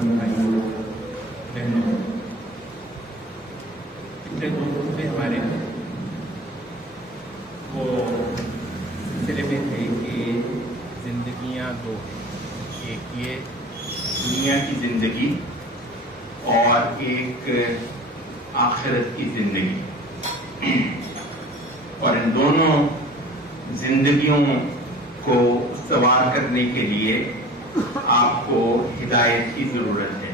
محترم بھائیوں بہنوں، پچھلے 2 خطبے ہمارے وہ سلسلے میں تھے کہ زندگیاں دو ہیں، ایک یہ دنیا کی زندگی اور ایک آخرت کی زندگی، اور ان دونوں زندگیوں کو سوار کرنے کے لیے آپ کو ہدایت کی ضرورت ہے۔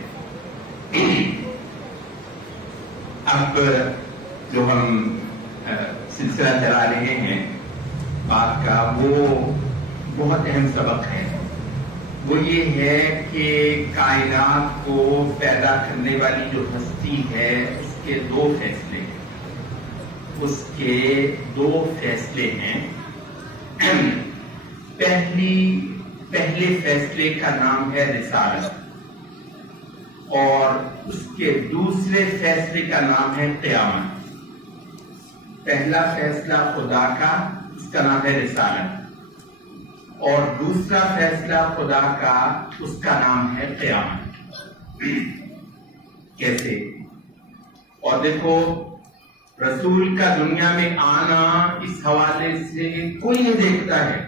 اب جو ہم سلسلہ چلا رہے ہیں بات کا، وہ بہت اہم سبق ہے۔ وہ یہ ہے کہ کائنات کو پیدا کرنے والی جو ہستی ہے اس کے 2 فیصلے ہیں۔ اس کے 2 فیصلے ہیں۔ پہلے فیصلے کا نام ہے رسالت، اور اس کے دوسرے فیصلے کا نام ہے قیامت۔ پہلا فیصلہ خدا کا، اس کا نام ہے رسالت، اور دوسرا فیصلہ خدا کا، اس کا نام ہے قیامت۔ کیسے؟ اور دیکھو، رسول کا دنیا میں آنا اس حوالے سے کوئی نہیں دیکھتا ہے۔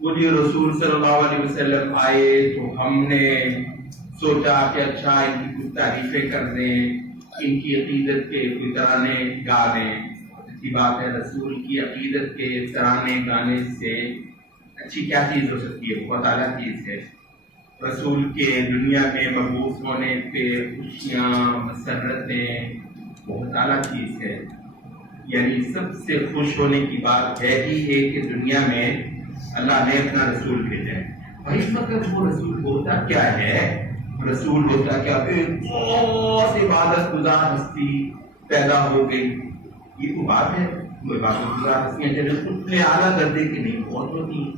وہ جو رسول صلی اللہ علیہ وسلم آئے تو ہم نے سوچا کہ اچھا ان کی کچھ تعریفیں کر دیں، ان کی عقیدت کے کوئی ترانے گا دیں۔ اچھی بات ہے، رسول کی عقیدت کے ترانے گانے سے اچھی کیا چیز ہو سکتی ہے؟ بہت اعلیٰ چیز ہے۔ رسول کے دنیا میں مبعوث ہونے پہ خوشیاں، مسرتیں بہت اعلیٰ چیز ہے۔ یعنی سب سے خوش ہونے کی بات ہے ہی کہ دنیا میں اللہ نے اپنا رسول بھیجا ہے۔ بھائی مگر وہ رسول ہوتا کیا ہے؟ رسول ہوتا کیا؟ بہت عبادت گزار ہستی پیدا ہو گئی، یہ تو بات ہے۔ وہ عبادت گزار ہستیاں چلے اتنے اعلیٰ درجے کی نہیں، بہت ہوتی ہیں۔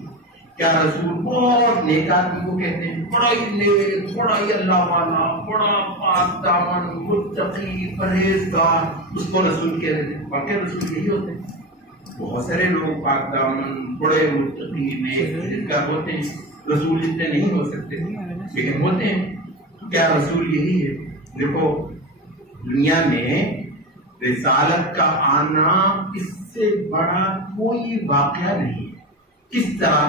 کیا رسول بہت نیک آدمی کو کہتے ہیں؟ بڑا ہی نیک، بڑا ہی اللہ والا، بڑا پاک دامن، متقی، پرہیزگار، اس کو رسول کہہ رہے ہیں۔ واقعی رسول یہی ہوتے ہیں۔ بہت سارے لوگ پاک دامن، بڑے متقی، نیک، پرہیزگار ہوتے ہیں، رسول اتنے نہیں ہو سکتے لیکن ہوتے ہیں۔ کیا رسول یہی ہے؟ دیکھو، دنیا میں رسالت کا آنا اس سے بڑا کوئی واقعہ نہیں ہے۔ کس طرح؟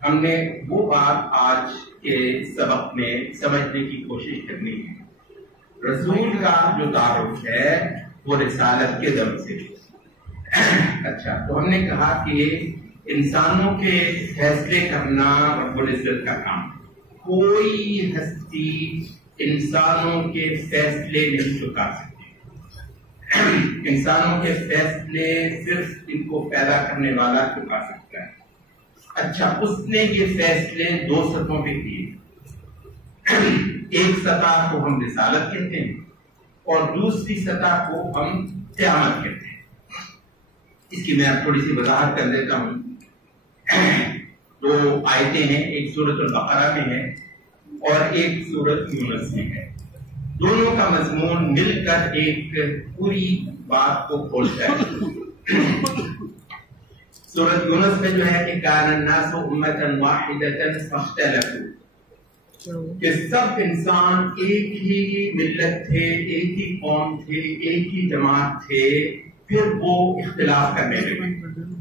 ہم نے وہ بات آج کے سبق میں سمجھنے کی کوشش کرنی ہے۔ رسول کا جو تعارف ہے وہ رسالت کے دم سے۔ اچھا، تو ہم نے کہا کہ انسانوں کے فیصلے کرنا رب العزت کا کام ہے۔ کوئی ہستی انسانوں کے فیصلے نہیں چکا سکتی۔ انسانوں کے فیصلے صرف ان کو پیدا کرنے والا چکا سکتا ہے۔ اچھا، اس نے یہ فیصلے 2 سطحوں پہ کیے۔ ایک سطح کو ہم رسالت کہتے ہیں اور دوسری سطح کو ہم قیامت کہتے ہیں۔ اس کی میں تھوڑی سی وضاحت کر دیتا ہوں۔ 2 آیتیں ہیں، ایک سورۃ البقرہ میں ہے اور ایک سورۃ یونس میں ہے۔ دونوں کا مضمون مل کر ایک پوری بات کو کھولتا ہے۔ سورۃ یونس میں جو ہے کہ کان الناس امۃ واحدۃ فاختلفوا، کہ سب انسان ایک ہی ملت تھے، ایک ہی قوم تھے، ایک ہی جماعت تھے، پھر وہ اختلاف کرنے لگے۔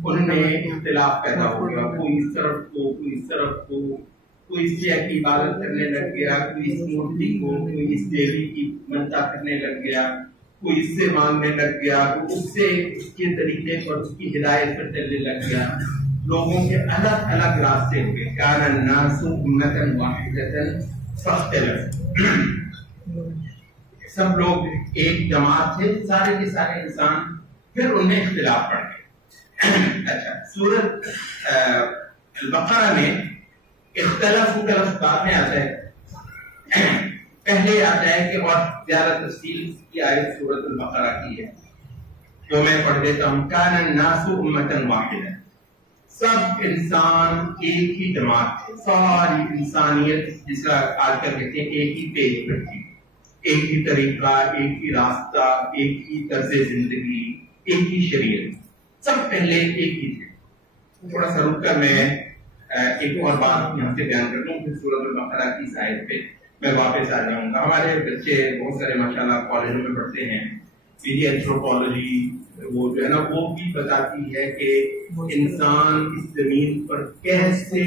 ان میں اختلاف پیدا ہو گیا، کوئی اس طرف کو، کوئی اس طرف کو، کوئی اس سے کی عبادت کرنے لگ گیا، کوئی اس مورتی کو، کوئی اس دیوی کی منتا کرنے لگ گیا، کوئی اس سے مانگنے لگ گیا، کوئی اس سے اس کے طریقے پر، اس کی ہدایت پر چلنے لگ گیا۔ لوگوں کے الگ الگ راستے ہوئے۔ کان الناس امۃ واحدۃ فاختلفوا، سب لوگ ایک جماعت تھے، سارے کے سارے انسان، پھر ان میں اختلاف پڑ گئے۔ اچھا، سورۃ البقرہ میں اختلاف کا لفظ بعد میں آتا ہے، پہلے آتا ہے کہ اور زیادہ تفصیل کی آیت سورۃ البقرہ کی ہے، تو میں پڑھ دیتا ہوں۔ کان الناس امۃ واحدۃ، سب انسان ایک ہی جماعت تھے، ساری انسانیت جس کا آج کل کہتے ہیں ایک ہی پیج پر تھی، ایک ہی طریقہ، ایک ہی راستہ، ایک ہی طرز زندگی، ایک ہی شریعت، سب پہلے ایک ہی تھے۔ تھوڑا سا رک کر میں ایک اور بات یہاں سے بیان کر دوں، پھر سورۃ البقرہ کی اس آیت پہ میں واپس آ جاؤں گا. ہمارے بچے بہت سارے ماشاءاللہ کالجوں میں پڑھتے ہیں. میری اینتھروپولوجی وہ جو ہے نا وہ بھی بتاتی ہے کہ انسان اس زمین پر کیسے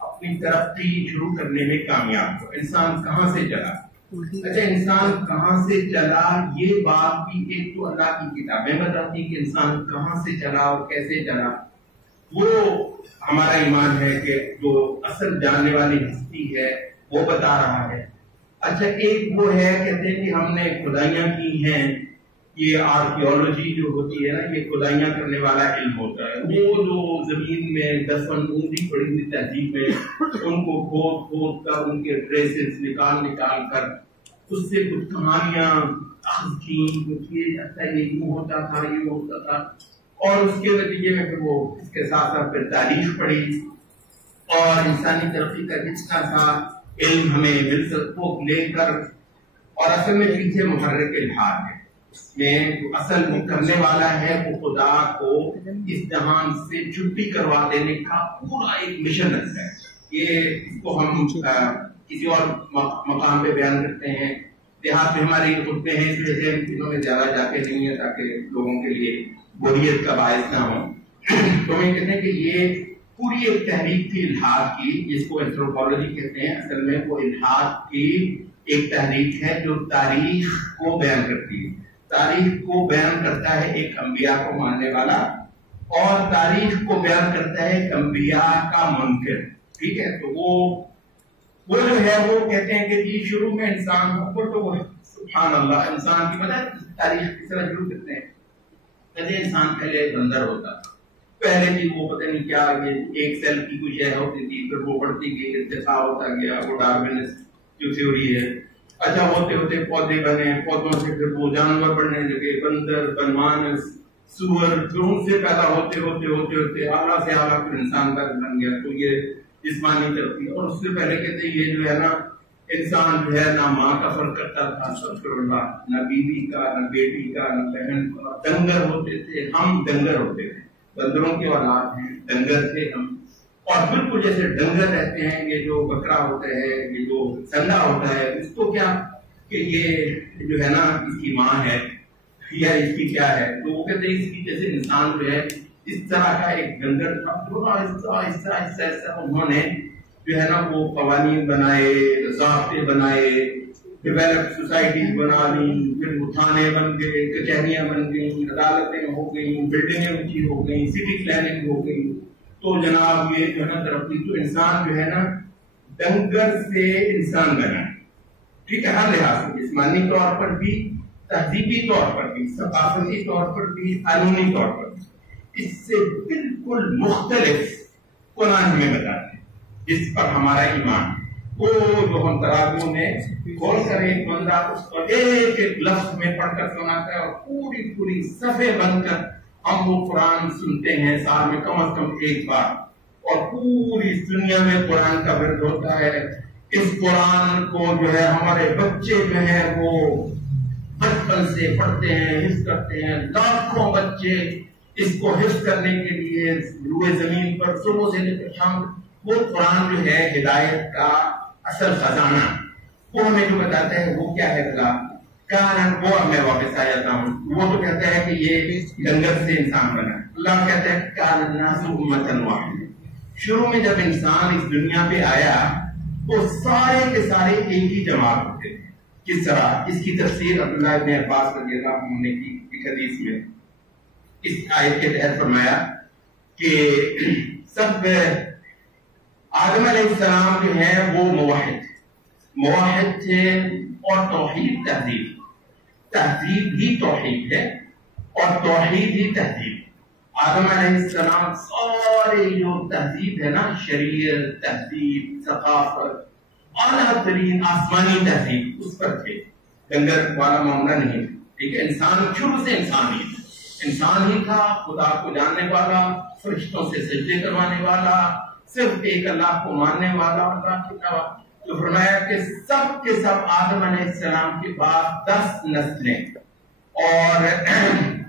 اپنی ترقی شروع کرنے میں کامیاب ہو. انسان کہاں سے چلا؟ اچھا انسان کہاں سے چلا یہ بات بھی ایک تو اللہ کی کتابیں بتاتی کہ انسان کہاں سے چلا اور کیسے چلا. وہ ہمارا ایمان ہے کہ جو اصل جاننے والی ہستی ہے وہ بتا رہا ہے. اچھا ایک وہ ہے کہتے ہیں کہ ہم نے کھدائیاں کی ہیں. یہ آرکیولوجی جو ہوتی ہے نا یہ کھدائیاں کرنے والا علم ہوتا ہے. وہ جو زمین میں دفن اونچی پڑی ہوئی تہذیب میں ان کو کھود کھود کر ان کے ٹریسز نکال نکال کر اس سے کچھ کہانیاں اخذ کی. کچھ یہ اچھا یہ یوں ہوتا تھا یہ ہوتا تھا اور اس کے نتیجے میں پھر وہ اس کے ساتھ ساتھ پھر تاریخ پڑھی اور انسانی ترقی کا کتنا تھا علم ہمیں مل سکو لے کر. اور اصل میں پیچھے محرک الہاد ہے. اس میں جو اصل کرنے والا ہے وہ خدا کو اس جہان سے چھٹی کروا دینے کا پورا ایک مشن رکھتا ہے. یہ اس کو ہم کسی اور مقام پہ بیان کرتے ہیں. دیہات میں ہماری خطبے ہیں اس وجہ سے انہوں میں زیادہ جاتے نہیں ہیں تاکہ لوگوں کے لیے بوریت کا باعث نہ ہو. تو ہم کہتے ہیں کہ یہ پوری ایک تحریک تھی الحاد کی جس کو اینتھروپولوجی کہتے ہیں. اصل میں وہ الحاد کی ایک تحریک ہے جو تاریخ کو بیان کرتی ہے. تاریخ کو بیان کرتا ہے ایک انبیاء کو ماننے والا اور تاریخ کو بیان کرتا ہے ایک انبیاء کا منکر. ٹھیک ہے. تو وہ جو ہے وہ کہتے ہیں کہ جی شروع میں انسان کو تو سبحان اللہ انسان کی پتہ تاریخ کس طرح شروع کرتے ہیں. کہتے ہیں انسان پہلے بندر ہوتا تھا. پہلے بھی وہ پتہ نہیں کیا یہ ایک سیل کی کوئی شے ہوتی تھی پھر وہ بڑھتی گئی ارتقاء ہوتا گیا. وہ ڈارونس جو تھیوری ہے. اچھا ہوتے ہوتے پودے بنے پودوں سے پھر وہ جانور بڑھنے لگے بندر بنمانس سور. پھر ان سے پیدا ہوتے ہوتے ہوتے ہوتے اعلیٰ سے اعلیٰ پھر انسان کا بن گیا. تو یہ جسمانی ترقی. اور اس سے پہلے کہتے ہیں یہ جو ہے نا انسان جو ہے نہ ماں کا فرق کرتا تھا استغفر اللہ نہ بیوی کا نہ بیٹی کا نہ بہن کا. ڈنگر ہوتے تھے. ہم ڈنگر ہوتے تھے. بندروں کے اولاد ہیں ڈنگر تھے ہم. اور بالکل جیسے ڈنگر رہتے ہیں یہ جو بکرا ہوتا ہے یہ جو سنڈا ہوتا ہے اس کو کیا کہ یہ جو ہے نا اس کی ماں ہے یا اس کی کیا ہے. تو وہ کہتے ہیں اس کی جیسے انسان جو ہے اس طرح کا ایک ڈنگر تھا. تھوڑا آہستہ آہستہ انہوں نے جو ہے نا وہ قوانین بنائے ضابطے بنائے ڈیولپ سوسائٹیز بنا لی. پھر وہ تھانے بن گئے کچہریاں بن گئیں عدالتیں ہو گئیں بلڈنگیں اونچی ہو گئیں سٹی پلاننگ ہو گئی. تو جناب یہ جو ہے نا ترقی. تو انسان جو ہے نا ڈنگر سے انسان بنا. ٹھیک ہے. ہر لحاظ سے جسمانی طور پر بھی تہذیبی طور پر بھی ثقافتی طور پر بھی قانونی طور پر بھی اس سے بالکل مختلف قرآن ہمیں بتاتے ہیں جس پر ہمارا ایمان. وہ جو ہم تراویحوں میں غور کریں ایک بندہ اس کو ایک ایک لفظ میں پڑھ کر سناتا ہے اور پوری پوری صفحے بن کر ہم وہ قرآن سنتے ہیں سال میں کم از کم ایک بار. اور پوری دنیا میں قرآن کا ورد ہوتا ہے. اس قرآن کو جو ہے ہمارے بچے جو ہیں وہ بچپن سے پڑھتے ہیں حفظ کرتے ہیں. لاکھوں بچے اس کو حفظ کرنے کے لیے روئے زمین پر صبح سے لے کر شام. وہ قرآن جو ہے ہدایت کا اصل خزانہ وہ ہمیں جو بتاتا ہے وہ کیا ہے بلا کارن. وہ اب میں واپس آ جاتا ہوں. وہ تو کہتا ہے کہ یہ ڈنگر سے انسان بنا. اللہ کہتا ہے کان الناس امۃ واحدہ. شروع میں جب انسان اس دنیا پہ آیا تو سارے کے سارے ایک ہی جماعت ہوتے تھے. کس طرح اس کی تفسیر عبداللہ ابن عباس رضی اللہ عنہ نے کی ایک حدیث میں اس آیت کے تحت فرمایا کہ سب آدم علیہ السلام جو ہے وہ موحد تھے اور توحید تہذیب ہی توحید ہے اور توحید ہی تہذیب. آدم علیہ السلام سارے جو تہذیب ہے نا شریعت تہذیب ثقافت اعلیٰ ترین آسمانی تہذیب اس پر تھے. ڈنگر والا معاملہ نہیں. ٹھیک ہے. انسان شروع سے انسان ہی تھا. خدا کو جاننے والا فرشتوں سے سجدے کروانے والا صرف ایک اللہ کو ماننے والا. اللہ کے علاوہ تو فرمایا کہ سب کے سب آدم علیہ السلام کے بعد 10 نسلیں اور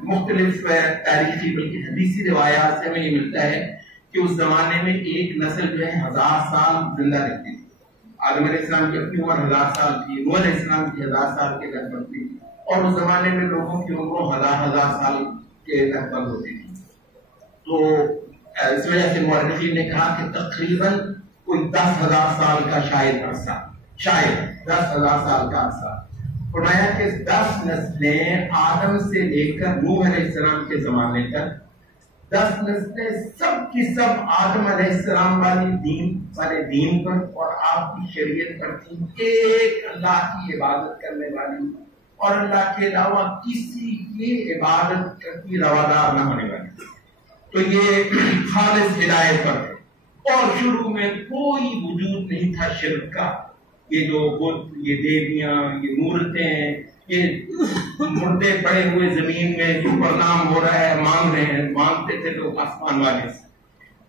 مختلف تاریخی بلکہ حدیثی روایات سے ہمیں یہ ملتا ہے کہ اس زمانے میں ایک نسل جو ہے 1000 سال زندہ رہتی تھی. آدم علیہ السلام کی اپنی عمر 1000 سال تھی، نوح علیہ السلام کی 1000 سال کے لگ بھگ تھی، اور اس زمانے میں لوگوں کی عمروں 1000 سال کے لگ بھگ ہوتی تھی. تو اس وجہ سے مورخین نے کہا کہ تقریباً کوئی 10,000 سال کا شاید عرصہ، شاید 10,000 سال کا عرصہ. فرمایا کہ 10 نسلیں آدم سے لے کر نوح علیہ السلام کے زمانے تک، 10 نسلیں سب کی سب آدم علیہ السلام والے دین پر اور آپ کی شریعت پر تھی، ایک اللہ کی عبادت کرنے والی اور اللہ کے علاوہ کسی کی عبادت کی روادار نہ ہونے والی. تو یہ خالص ہدایت پر ہے. اور شروع میں کوئی وجود نہیں تھا شرک کا. یہ جو بت، یہ دیویاں، یہ مورتیں، یہ مردے پڑے ہوئے زمین میں جو پرنام ہو رہا ہے، مانگ رہے ہیں، مانگتے تھے لوگ آسمان والے سے،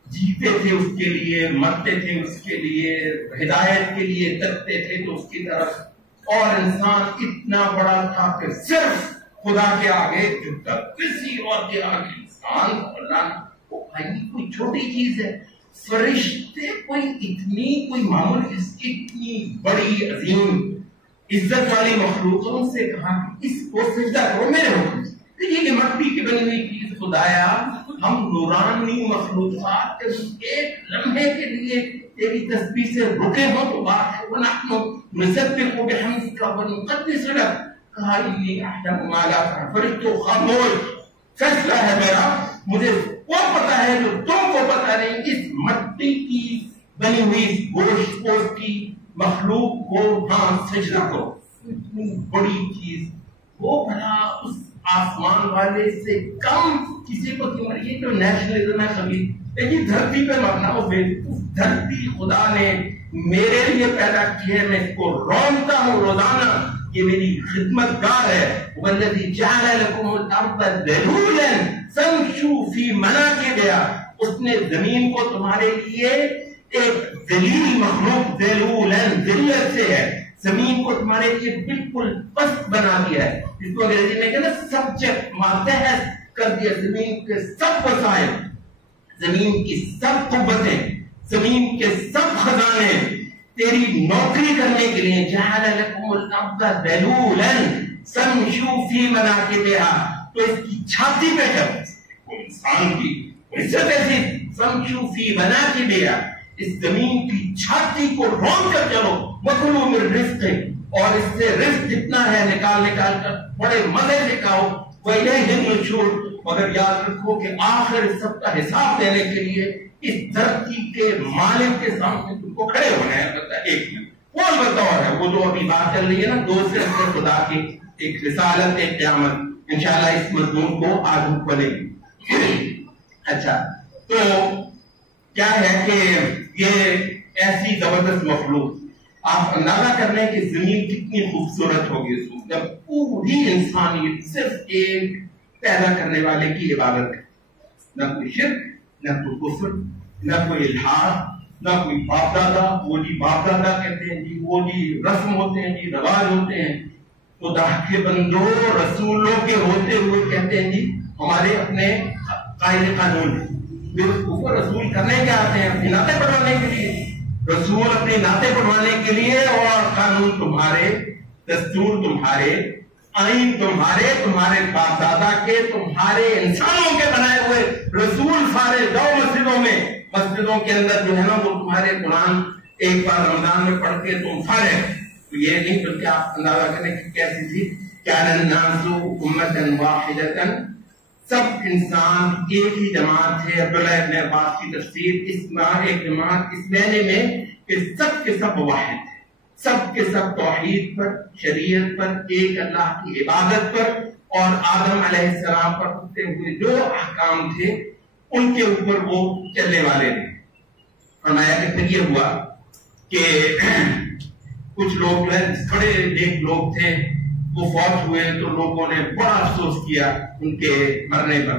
جیتے تھے اس کے لیے، مرتے تھے اس کے لیے، ہدایت کے لیے تکتے تھے تو اس کی طرف. اور انسان اتنا بڑا تھا کہ صرف خدا کے آگے جھکتا، کسی اور کے آگے انسان اللہ کو کوئی چھوٹی چیز ہے. فرشتے کوئی اتنی کوئی معمولی اتنی بڑی عظیم عزت والی مخلوقوں سے کہا کہ اس کو سجدہ کرو میرے حکم سے. یہ مٹی کی بنی ہوئی چیز خدایا، ہم نورانی مخلوقات ایک لمحے کے لیے تیری تسبیح سے رکے ہوں تو بات ہے. وَنَحْنُ نُسَبِّحُ بِحَمْدِكَ وَنُقَدِّسُ لَكَ. کہا اِنِّی أَعْلَمُ مَا لَا تَعْلَمُونَ. فرشتوں خاموش، فیصلہ ہے میرا، مجھے وہ پتا ہے جو تم کو پتا نہیں. اس مٹی کی بنی ہوئی گوشت پوش کی مخلوق کو ہاں سجدہ کرو. اتنی بڑی چیز وہ بھلا اس آسمان والے سے کم کسی کو کیوں؟ یہ تو نیشنلزم ہے کبھی. لیکن دھرتی پہ مرنا، وہ دھرتی خدا نے میرے لیے پیدا کی ہے، میں اس کو رونتا ہوں روزانہ، یہ میری خدمت گار ہے. وَالَّذِي جَعَلَ لَكُمُ الْأَرْضَ ذَلُولًا فَامْشُوا فِي مَنَاكِبِهَا. اس نے زمین کو تمہارے لیے ایک ذلیل مخلوق، ذلولاً ذلت سے ہے، زمین کو تمہارے لیے بالکل پست بنا دیا ہے. جس کو انگریزی میں کہنا سبجیکٹ، ماتحت کر دیا. زمین کے سب وسائل، زمین کی سب قوتیں، زمین کے سب خزانے تیری نوکری کرنے کے لیے. جعل لکم الارض ذلولا فامشوا فی مناکبها. تو اس کی چھاتی پہ چلو، انسان کی عزت ایسی، فامشوا فی مناکبها، اس زمین کی چھاتی کو رون کر چلو. وَكُلُوا مِن رِزْقِهِ، اور اس سے رزق جتنا ہے نکال کر بڑے مزے سے کھاؤ. وَإِلَيْهِ النُّشُورُ، مگر یاد رکھو کہ آخر سب کا حساب دینے کے لیے اس دھرتی کے مالک کے سامنے تم کو کھڑے ہونا ہے. ایک منٹ کون بطور ہے وہ جو ابھی بات چل رہی ہے نا، دو سے خدا کی ایک رسالت، ایک قیامت. انشاءاللہ اس مضمون کو آج ہم پڑھیں گے. اچھا، تو کیا ہے کہ یہ ایسی زبردست مخلوق، آپ اندازہ کر لیں کہ زمین کتنی خوبصورت ہوگی اس وقت جب پوری انسانیت صرف ایک پیدا کرنے والے کی عبادت ہے. نہ کوئی شرک، نہ کوئی کفر، نہ کوئی الحاد، نہ کوئی باپ دادا. وہ جی باپ دادا کہتے ہیں جی، وہ جی رسم ہوتے ہیں جی، رواج ہوتے ہیں. خدا کے بندوں، رسولوں کے ہوتے ہوئے کہتے ہیں جی ہمارے اپنے قائد قانون ہیں. اوپر رسول کرنے کے آتے ہیں اپنے ناطے بڑھانے کے لیے، رسول اپنے ناطے بڑھانے کے لیے، اور قانون تمہارے، دستور تمہارے، آئین تمہارے، تمہارے باپ دادا کے، تمہارے انسانوں کے بنائے ہوئے رسول سارے جاؤ مسجدوں کے اندر جو ہے نا وہ تمہارے قرآن ایک بار رمضان میں پڑھ کے تم فارے. تو یہ نہیں بلکہ آپ اندازہ کریں کہ کیسی تھی. کان الناس امة واحدة، سب انسان ایک ہی جماعت ہے. عبداللہ ابن عباس کی تفسیر، اس میں ایک جماعت اس معنی میں کہ سب کے سب واحد تھے، سب کے سب توحید پر، شریعت پر، ایک اللہ کی عبادت پر، اور آدم علیہ السلام پر اترے ہوئے جو احکام تھے ان کے اوپر وہ چلنے والے تھے. فرمایا کہ پھر یہ ہوا کہ کچھ لوگ جو ہے بڑے نیک لوگ تھے، وہ فوت ہوئے تو لوگوں نے بڑا افسوس کیا ان کے مرنے پر.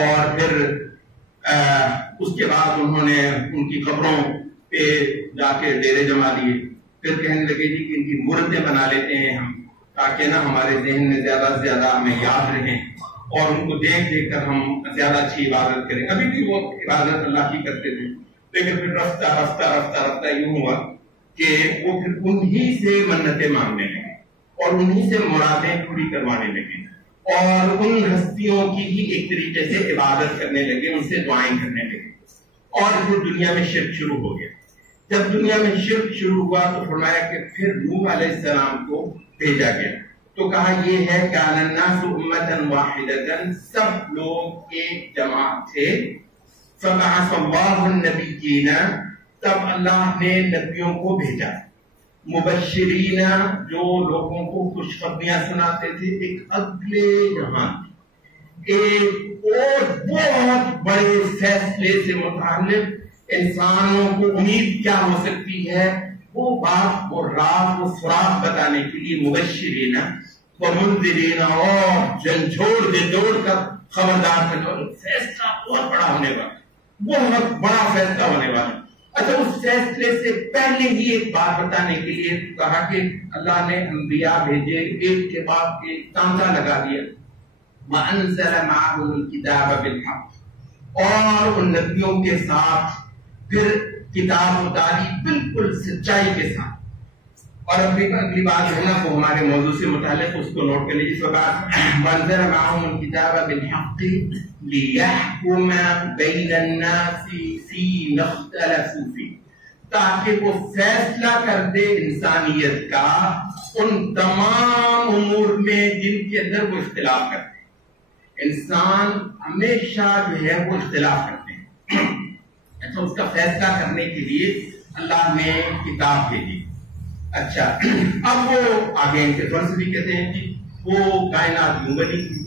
اور پھر اس کے بعد انہوں نے ان کی قبروں پہ جا کے ڈیرے جما لیے. پھر کہنے لگے جی کہ ان کی مورتیں بنا لیتے ہیں ہم، تاکہ نا ہمارے ذہن میں زیادہ سے زیادہ ہمیں یاد رہیں اور ان کو دیکھ دیکھ کر ہم زیادہ اچھی عبادت کریں. ابھی بھی وہ عبادت اللہ کی کرتے تھے، لیکن پھر رفتہ یوں ہوا کہ وہ پھر انہی سے منتیں مانگنے لگے اور انہی سے مرادیں پوری کروانے لگے اور ان ہستیوں کی ہی ایک طریقے سے عبادت کرنے لگے، ان سے دعائیں کرنے لگے، اور پھر دنیا میں شرک شروع ہو گیا۔ جب دنیا میں شرک شروع ہوا تو فرمایا کہ پھر نوح علیہ السلام کو بھیجا گیا، تو کہا یہ ہے کان الناس امۃ واحدۃ، سب لوگ ایک جماعت تھے، فبعث اللہ النبیین، تب اللہ نے نبیوں کو بھیجا، مبشرین، جو لوگوں کو خوشخبریاں سناتے تھے ایک اگلے جہان، ایک اور بہت بڑے فیصلے سے متعلق انسانوں کو امید کیا ہو سکتی ہے، وہ بات وہ راز وہ سراغ بتانے کے لیے مبشرین و منذرین، اور جھنجھوڑ دے دوڑ کر خبردار کر، فیصلہ بہت بڑا ہونے والا، بہت بڑا فیصلہ ہونے والا۔ اچھا، اس فیصلے سے پہلے ہی ایک بات بتانے کے لیے کہا کہ اللہ نے انبیاء بھیجے، ایک کے بعد ایک تانتا لگا دیا، وَأَنزَلَ مَعَهُمُ الْكِتَابَ بِالْحَقِّ، اور ان نبیوں کے ساتھ پھر کتاب اتاری بالکل سچائی کے ساتھ۔ اور اگلی بات جو ہے نا وہ ہمارے موضوع سے متعلق، اس کو نوٹ کر لیجیے۔ وَأَنزَلَ مَعَهُمُ الْكِتَابَ بِالْحَقِّ لِيَحْكُمَ بَيْنَ النَّاسِ فِيمَا اخْتَلَفُوا فِيهِ، تاکہ وہ فیصلہ کر دے انسانیت کا ان تمام امور میں جن کے اندر وہ اختلاف کرتے ہیں۔ انسان ہمیشہ جو ہے وہ اختلاف کرتے ہیں، اچھا اس کا فیصلہ کرنے کے لیے اللہ نے کتاب بھیجی۔ اچھا، اب وہ آگے ان کے فرض بھی کہتے ہیں کہ وہ کائنات یوں بنی تھی،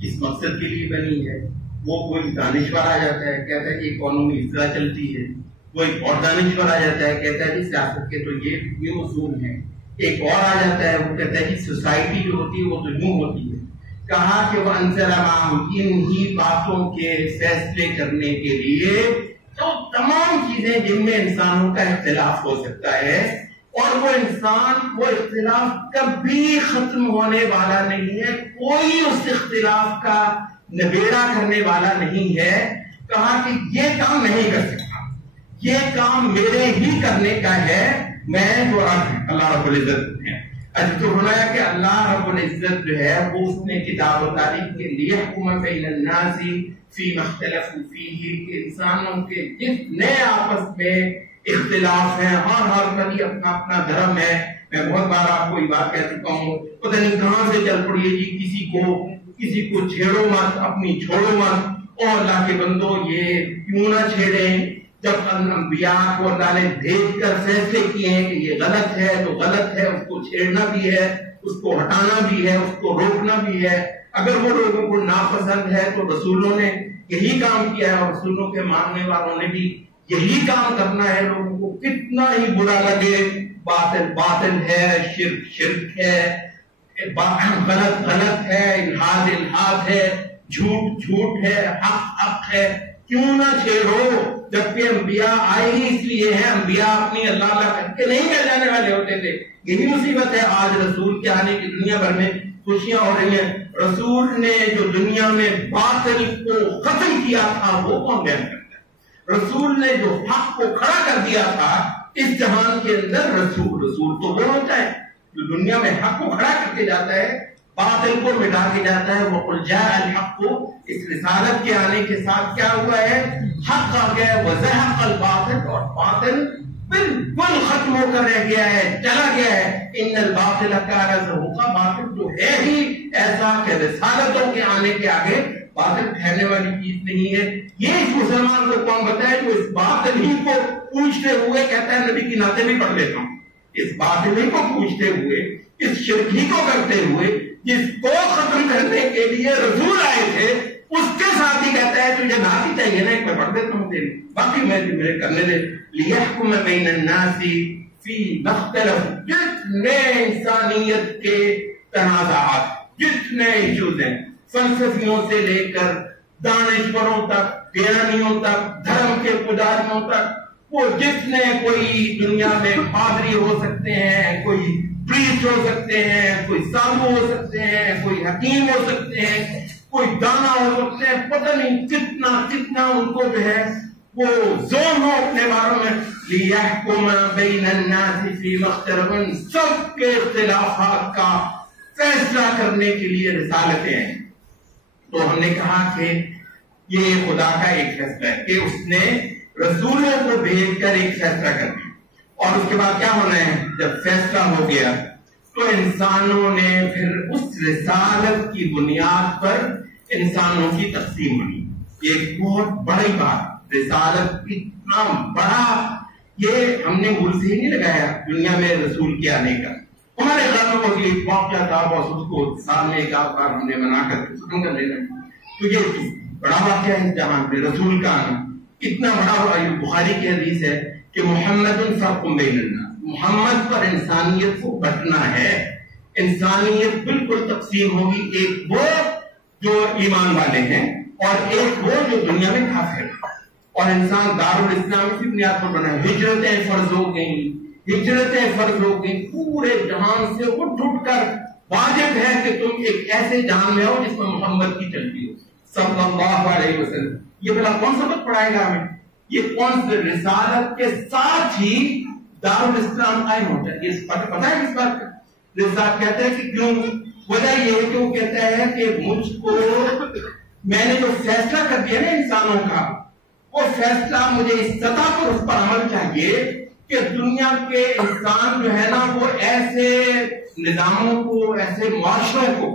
کس مقصد کے لیے بنی ہے، وہ کوئی دانشور آ جاتا ہے کہتا ہے کہ اکانومی اس طرح چلتی ہے، وہ ایک اور دانشور آ جاتا ہے کہتا ہے کہ سیاست کے تو یہ اصول ہیں، ایک اور آ جاتا ہے وہ کہتا ہے کہ سوسائٹی جو ہوتی ہے وہ تو یوں ہوتی ہے۔ کہا کہ وہ انزل معہم، انہی باتوں کے فیصلے کرنے کے لیے تو تمام چیزیں جن میں انسانوں کا اختلاف ہو سکتا ہے، اور وہ انسان وہ اختلاف کبھی ختم ہونے والا نہیں ہے، کوئی اس اختلاف کا نبیڑا کرنے والا نہیں ہے۔ کہا کہ یہ کام نہیں کر سکتا، یہ کام میرے ہی کرنے کا ہے، میں جو رب اللہ رب العزت ہے۔ تو بنایا کہ اللہ رب العزت جو ہے وہ اس نے کتاب و تاریخ کے لیے حکومت بین الناس فیما اختلفوا فیہ، کہ انسانوں کے جتنے آپس میں اختلاف ہیں، ہر کا بھی اپنا اپنا دھرم ہے۔ میں بہت بار آپ کو یہ بات کہہ چکا ہوں، پتہ نہیں کہاں سے چل پڑی ہے جی، کسی کو چھیڑو مت، اپنی چھوڑو مت، اور اللہ کے بندو یہ کیوں نہ چھیڑیں، جب انبیاء کو اللہ نے بھیج کر فیصلے کیے ہیں کہ یہ غلط ہے تو غلط ہے، اس کو چھیڑنا بھی ہے، اس کو ہٹانا بھی ہے، اس کو روکنا بھی ہے۔ اگر وہ لوگوں کو ناپسند ہے تو رسولوں نے یہی کام کیا ہے، اور رسولوں کے ماننے والوں نے بھی یہی کام کرنا ہے۔ لوگوں کو کتنا ہی برا لگے، باطل باطل ہے، شرک شرک ہے، غلط غلط ہے، الحاد الحاد ہے، جھوٹ جھوٹ ہے، حق حق ہے، کیوں نہ چھیڑو، جبکہ انبیاء آئے ہی اس لیے ہیں۔ انبیاء اپنی اللہ کر کے نہیں کہہ جانے والے ہوتے تھے۔ یہی مصیبت ہے آج رسول کے آنے کی دنیا بھر میں خوشیاں ہو رہی ہیں۔ رسول نے جو دنیا میں باطل کو ختم کیا تھا وہ کون بیان کرتا ہے؟ رسول نے جو حق کو کھڑا کر دیا تھا اس جہان کے اندر، رسول تو وہ ہوتا ہے جو دنیا میں حق کو کھڑا کر کے جاتا ہے، باطل کو مٹا کے جاتا ہے۔ وَقُلْ جَاءَ الْحَقُّ، اس رسالت کے آنے کے ساتھ کیا ہوا ہے؟ حق آ گیا ہے، وَزَهَقَ الْبَاطِلُ، اور باطل بالکل ختم ہو کر رہ گیا ہے، چلا گیا ہے۔ إِنَّ الْبَاطِلَ كَانَ زَهُوقًا، باطل جو ہے ہی ایسا کہ رسالتوں کے آنے کے آگے باطل ٹھہرنے والی چیز نہیں ہے۔ یہ اس مسلمان کو کون بتائے جو اس باطل ہی کو پوچھتے ہوئے کہتا ہے نبی کی نعتیں بھی پڑھ لیتا ہوں، اس باطل ہی کو پوچھتے ہوئے، اس شرک ہی کو کرتے ہوئے، جس کو ختم کرنے کے لیے رسول آئے تھے، اس کے ساتھ ہی کہتا ہے تجھے نعت ہی چاہیے نا، ایک میں پڑھ دیتا ہوں تیری، باقی میرے کرنے دے۔ لِيَحْكُمَ بَيْنَ النَّاسِ فِيمَا اخْتَلَفُوا، جتنے انسانیت کے تنازعات، جتنے ایشوز ہیں، فلسفیوں سے لے کر دانشوروں تک، بیانیوں تک، دھرم کے پجاریوں تک، وہ جتنے کوئی دنیا میں پادری ہو سکتے ہیں، کوئی پریسٹ ہو سکتے ہیں، کوئی سادھو ہو سکتے ہیں، کوئی حکیم ہو سکتے ہیں، کوئی دانا ہو سکتے ہیں، پتہ نہیں کتنا کتنا ان کو جو ہے وہ زور ہو اپنے باروں میں لِيَحْكُمَ بَيْنَ النَّاسِ فِيمَا اخْتَلَفُوا، سب کے اختلافات کا فیصلہ کرنے کے لیے رسالتیں ہیں. تو ہم نے کہا کہ یہ خدا کا ایک فیصلہ ہے کہ اس نے رسولوں کو بھیج کر ایک فیصلہ کر دیا. اور اس کے بعد کیا ہونا ہے؟ جب فیصلہ ہو گیا تو انسانوں نے پھر اس رسالت کی بنیاد پر انسانوں کی تقسیم بنی. یہ ایک بہت بڑی بات، رسالت اتنا بڑا، یہ ہم نے گل سے ہی نہیں لگایا دنیا میں رسول کے آنے کا. ہمارے گھر میں ایک واقعہ تھا، بس اس کو سال میں ایک آدھ بار ہم نے بنا کر ختم کر لینا. تو یہ بڑا واقعہ ہے جہاں پہ رسول کا آنا اتنا بڑا. بخاری کی حدیث ہے کہ محمد فرق بین الناس، محمد پر انسانیت کو بٹنا ہے. انسانیت بالکل تقسیم ہوگی، ایک وہ جو ایمان والے ہیں اور ایک وہ جو دنیا میں کافر ہیں. اور انسان دارالاسلام کی بنیاد پر بنا ہے. ہجرتیں فرض ہو گئیں، ہجرتیں فرض ہو گئیں، پورے جہان سے اٹھ اٹھ کر واجب ہے کہ تم ایک ایسے جہان میں ہو جس میں محمد کی چلتی ہو صلی اللہ علیہ وسلم. یہ بلا کون سبق پڑھائے گا ہمیں؟ یہ کون سے رسالت کے ساتھ ہی دارالاسلام قائم ہوتا ہے. یہ پتہ ہے کس بات کا؟ رسالت کہتے ہیں کہ کیوں؟ وجہ یہ ہے کہ وہ کہتا ہے کہ مجھ کو، میں نے جو فیصلہ کر دیا نا انسانوں کا، وہ فیصلہ مجھے اس سطح پر اس پر عمل چاہیے کہ دنیا کے انسان جو ہے نا وہ ایسے نظاموں کو، ایسے معاشروں کو،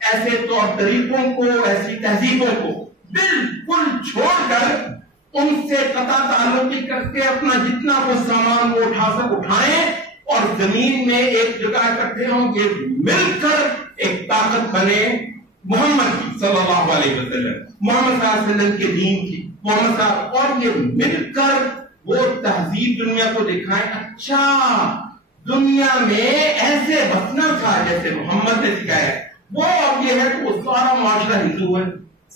ایسے طور طریقوں کو، ایسی تہذیبوں کو بالکل چھوڑ کر ان سے قطع تعلقی کر کے اپنا جتنا وہ سامان وہ اٹھا سک اٹھائیں اور زمین میں ایک جگہ اکٹھے ہوں گے، مل کر ایک طاقت بنے محمد کی صلی اللہ علیہ وسلم، محمد صلی اللہ علیہ وسلم کے دین کی، محمد صاحب، اور یہ مل کر وہ تہذیب دنیا کو دکھائیں. اچھا دنیا میں ایسے بسنا تھا جیسے محمد نے سکھایا. وہ اب یہ ہے کہ وہ سارا معاشرہ ہندو ہے،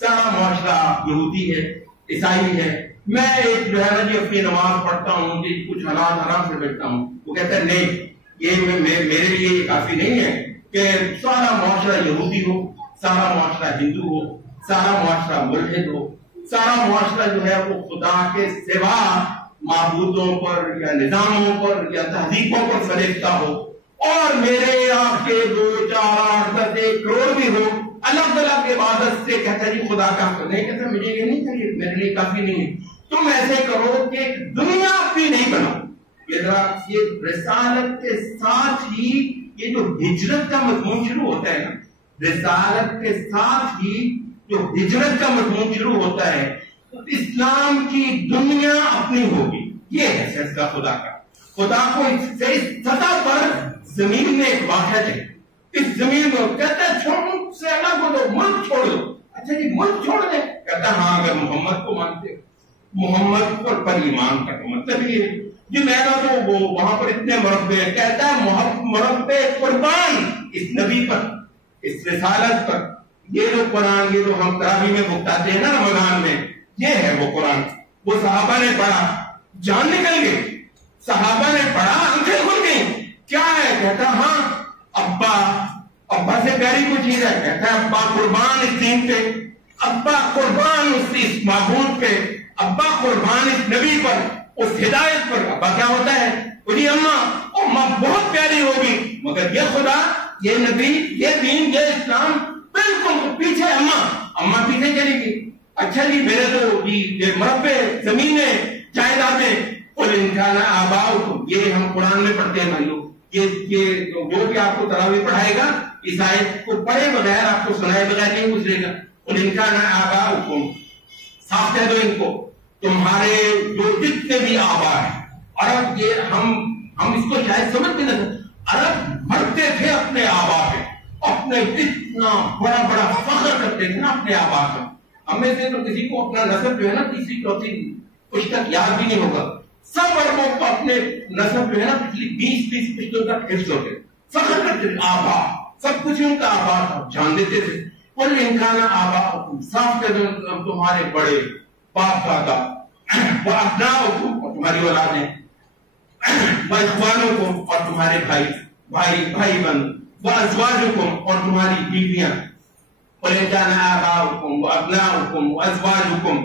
سارا معاشرہ یہودی ہے، عیسائی ہے. میں ایک جو ہے نا جی اپنی نماز پڑھتا ہوں جی، کچھ حلال حرام سے بیٹھتا ہوں. وہ کہتا ہے نہیں، یہ میرے لیے یہ کافی نہیں ہے کہ سارا معاشرہ یہودی ہو، سارا معاشرہ ہندو ہو، سارا معاشرہ ملحد ہو، سارا معاشرہ جو ہے وہ خدا کے سوا معبودوں پر یا نظاموں پر یا تہذیبوں پر فریفتہ ہو، اور میرے آپ کے 2 4 8 10 1 کروڑ بھی ہو الگ الگ عبادت سے. کہتا ہے جی خدا کا نہیں، کہتا مجھے یہ نہیں چاہیے، میرے لیے کافی نہیں ہے. تم ایسے کرو کہ دنیا اپنی نہیں بناؤ. یہ رسالت کے ساتھ ہی یہ جو ہجرت کا مضمون شروع ہوتا ہے نا، رسالت کے ساتھ ہی جو ہجرت کا مضمون شروع ہوتا ہے، اسلام کی دنیا اپنی ہوگی. یہ ہے فیصلہ خدا کا. خدا کو اس سطح پر زمین میں ایک واقعہ چاہیے. اس زمین کو کہتا ہے چھوڑ سے الگ ہو دو، ملک چھوڑ دو. اچھا جی ملک چھوڑ دیں؟ کہتا ہے ہاں اگر محمد کو مانتے ہو، محمد پر ایمان کا مطلب یہ ہے جی میں نہ تو وہ وہاں پر اتنے مربع ہیں. کہتا ہے مربع قربان اس نبی پر، اس رسالت پر. یہ جو قرآن، یہ جو ہم تراویح میں بھگتاتے ہیں نا رمضان میں، یہ ہے وہ قرآن. وہ صحابہ نے پڑھا، جان نکل گئی. صحابہ نے پڑھا، آنکھیں کھل گئی. کیا ہے؟ کہتا ہاں ابا سے پیاری کوئی چیز ہے. کہتا ہے ابا قربان اس دین پہ، ابا قربان اس معبود پہ، ابا قربان اس نبی پر، اس ہدایت پر. ابا کیا ہوتا ہے؟ بولی اماں بہت پیاری ہوگی مگر یہ خدا، یہ نبی، یہ دین، یہ اسلام بالکل پیچھے. اماں پیچھے چلی گئی. اچھا جی میرے تو جی مربع زمینیں جائیدادیں، قل ان کان آباؤکم، یہ ہم قرآن میں پڑھتے ہیں بھائیو. یہ وہ بھی آپ کو تراویح پڑھائے گا، اس آیت کو پڑھے بغیر، آپ کو سنائے بغیر نہیں گزرے گا. قل ان کان آباؤکم، صاف کہہ دو ان کو، تمہارے جو جتنے بھی آبا ہیں. عرب یہ ہم اس کو شاید سمجھ بھی نہ سکتے. عرب مرتے تھے اپنے آبا پہ، اپنے اتنا بڑا بڑا فخر کرتے تھے نا اپنے آبا کا. ہمیں سے تو کسی کو اپنا نسب جو ہے نا 3 4 کچھ تک یاد بھی نہیں ہوگا. سب عربوں کو اپنے نسب جو ہے نا پچھلی 20 پشتوں تک حفظ ہوتے، فخر کرتے تھے. آبا سب کچھ ان کا آبا تھا، جان دیتے تھے. قل ان کان آباؤکم، صاف کہہ دو تمہارے بڑے باپ دادا، وابناؤکم، اور تمہاری اولادیں، واخوانکم، اور تمہارے بھائی بہن، وازواجکم، اور تمہاری بیویاں. قل ان کان آباؤکم وابناؤکم وازواجکم